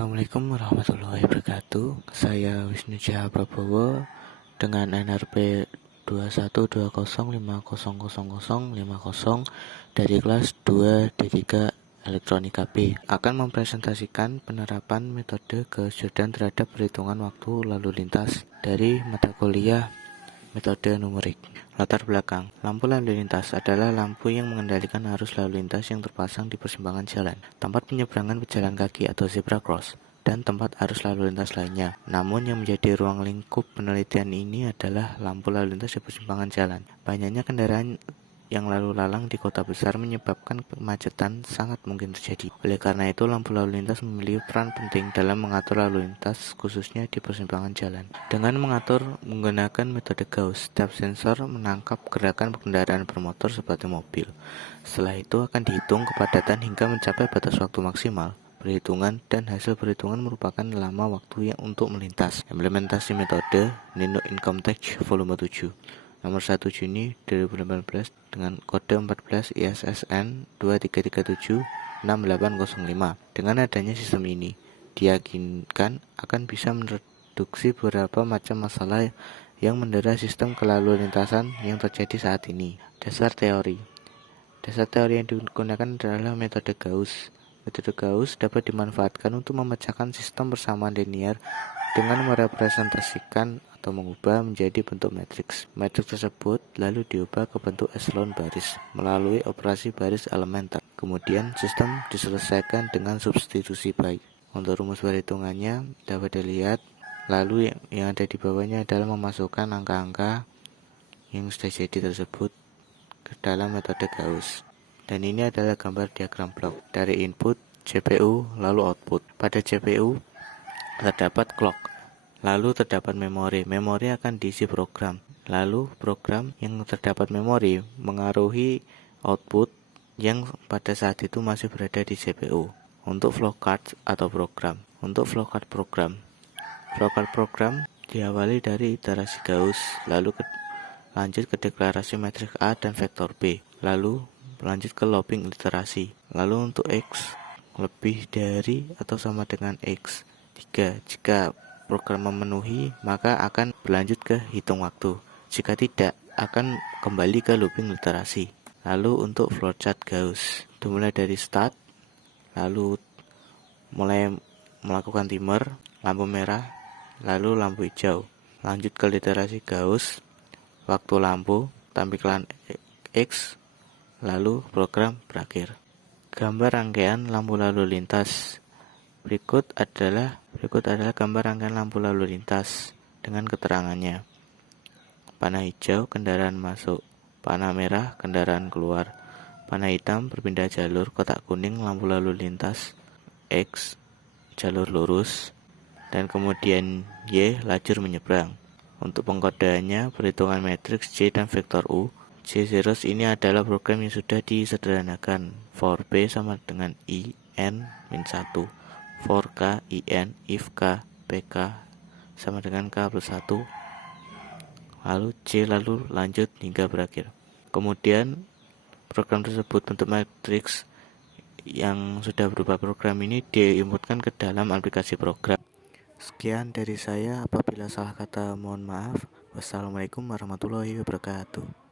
Assalamualaikum warahmatullahi wabarakatuh. Saya Wisnu Jaya Prabowo dengan NRP 2120500050 dari kelas 2 D3 Elektronika B akan mempresentasikan penerapan metode kesudahan terhadap perhitungan waktu lalu lintas dari mata kuliah metode numerik. Latar belakang, lampu lalu lintas adalah lampu yang mengendalikan arus lalu lintas yang terpasang di persimpangan jalan, tempat penyeberangan pejalan kaki atau zebra cross, dan tempat arus lalu lintas lainnya. Namun yang menjadi ruang lingkup penelitian ini adalah lampu lalu lintas di persimpangan jalan. Banyaknya kendaraan yang lalu lalang di kota besar menyebabkan kemacetan sangat mungkin terjadi. Oleh karena itu, lampu lalu lintas memiliki peran penting dalam mengatur lalu lintas, khususnya di persimpangan jalan. Dengan mengatur menggunakan metode Gauss, setiap sensor menangkap gerakan kendaraan bermotor seperti mobil. Setelah itu akan dihitung kepadatan hingga mencapai batas waktu maksimal. Perhitungan dan hasil perhitungan merupakan lama waktu yang untuk melintas. Implementasi metode Nino Income Tech Volume 7 nomor 1 Juni 2018 dengan kode 14 ISSN 23376805. Dengan adanya sistem ini, diyakinkan akan bisa mereduksi beberapa macam masalah yang mendera sistem kelalu lintasan yang terjadi saat ini. Dasar teori yang digunakan adalah metode Gauss. Metode Gauss dapat dimanfaatkan untuk memecahkan sistem bersamaan linear dengan merepresentasikan atau mengubah menjadi bentuk matriks. Matriks tersebut lalu diubah ke bentuk eselon baris melalui operasi baris elementer. Kemudian sistem diselesaikan dengan substitusi baik. Untuk rumus perhitungannya dapat dilihat. Lalu yang ada di bawahnya adalah memasukkan angka-angka yang sudah jadi tersebut ke dalam metode Gauss. Dan ini adalah gambar diagram blok dari input CPU lalu output. Pada CPU terdapat clock. Lalu terdapat memori. Memori akan diisi program. Lalu program yang terdapat memori mengaruhi output yang pada saat itu masih berada di CPU. Untuk flowchart atau program. Untuk flowchart program diawali dari iterasi Gauss, lalu lanjut ke deklarasi matriks A dan vektor B, lalu lanjut ke looping iterasi. Lalu untuk X lebih dari atau sama dengan X 3. Jika program memenuhi, maka akan berlanjut ke hitung waktu. Jika tidak, akan kembali ke looping iterasi. Lalu untuk flowchart Gauss, dimulai dari start, lalu mulai melakukan timer, lampu merah, lalu lampu hijau. Lanjut ke literasi Gauss, waktu lampu, tampilan X, lalu program berakhir. Gambar rangkaian lampu lalu lintas. Berikut adalah gambar rangkaian lampu lalu lintas dengan keterangannya. Panah hijau kendaraan masuk, panah merah kendaraan keluar, panah hitam berpindah jalur, kotak kuning lampu lalu lintas X jalur lurus, dan kemudian Y lajur menyeberang. Untuk pengkodeannya perhitungan matriks J dan vektor U. J0 ini adalah program yang sudah disederhanakan. For B sama dengan I N-1, for K IN, if K PK sama dengan K plus 1, lalu J lalu lanjut hingga berakhir. Kemudian program tersebut bentuk matriks yang sudah berubah program ini diinputkan ke dalam aplikasi program. Sekian dari saya, apabila salah kata mohon maaf. Wassalamualaikum warahmatullahi wabarakatuh.